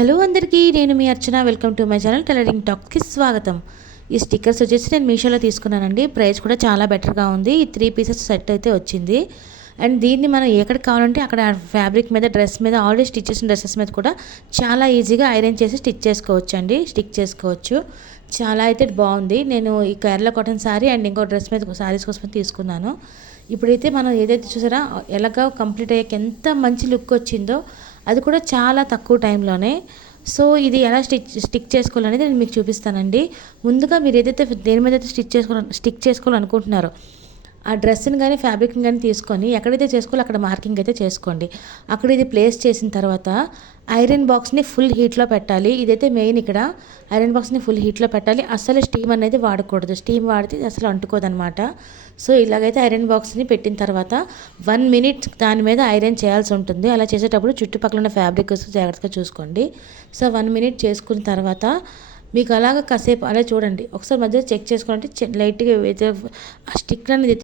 Hello అందరికీ, నేను మీ Archana. Welcome to my channel tailoring టాక్స్కి స్వాగతం. ఈ స్టిక్కర్స్ వచ్చేసి నేను మీషోలో తీసుకున్నానండి. ప్రైస్ కూడా చాలా బెటర్గా ఉంది. ఈ 3 పీసెస్ సెట్ అయితే వచ్చింది. అండ్ దీన్ని మనం ఎక్కడికి కావాలంటే అక్కడ ఫ్యాబ్రిక్ మీద, డ్రెస్ మీద, ఆల్రెడీ స్టిచ్ చేసిన డ్రెస్సెస్ మీద కూడా చాలా ఈజీగా ఐరన్ చేసి స్టిచ్ చేసుకోవచ్చు అండి. స్టిక్ చేసుకోవచ్చు. చాలా అయితే బాగుంది. నేను ఈ కేరళ కాటన్ శారీ అండ్ ఇంకో డ్రెస్ మీద శారీస్ కోసం తీసుకున్నాను. ఇప్పుడైతే మనం ఏదైతే చూసారా ఎలాగ కంప్లీట్ అయ్యాక ఎంత మంచి లుక్ వచ్చిందో, అది కూడా చాలా తక్కువ టైంలోనే. సో ఇది ఎలా స్టిక్ చేసుకోవాలనేది నేను మీకు చూపిస్తానండి. ముందుగా మీరు ఏదైతే దేని మీద అయితే స్టిక్ చేసుకోవాలనుకుంటున్నారో ఆ డ్రెస్ని కానీ ఫ్యాబ్రిక్ని కానీ తీసుకొని ఎక్కడైతే చేసుకోవాలో అక్కడ మార్కింగ్ అయితే చేసుకోండి. అక్కడ ఇది ప్లేస్ చేసిన తర్వాత ఐరన్ బాక్స్ని ఫుల్ హీట్లో పెట్టాలి. ఇదైతే మెయిన్. ఇక్కడ ఐరన్ బాక్స్ని ఫుల్ హీట్లో పెట్టాలి. అస్సలు స్టీమ్ అనేది వాడకూడదు. స్టీమ్ వాడితే అసలు అంటుకోదనమాట. సో ఇలాగైతే ఐరన్ బాక్స్ని పెట్టిన తర్వాత 1 మినిట్ దాని మీద ఐరన్ చేయాల్సి ఉంటుంది. అలా చేసేటప్పుడు చుట్టుపక్కల ఉన్న ఫ్యాబ్రిక్ జాగ్రత్తగా చూసుకోండి. సో 1 మినిట్ చేసుకున్న తర్వాత మీకు అలాగ కాసేపు అలా చూడండి. ఒకసారి మధ్య చెక్ చేసుకోవాలంటే లైట్గా ఆ స్టిక్ అనేది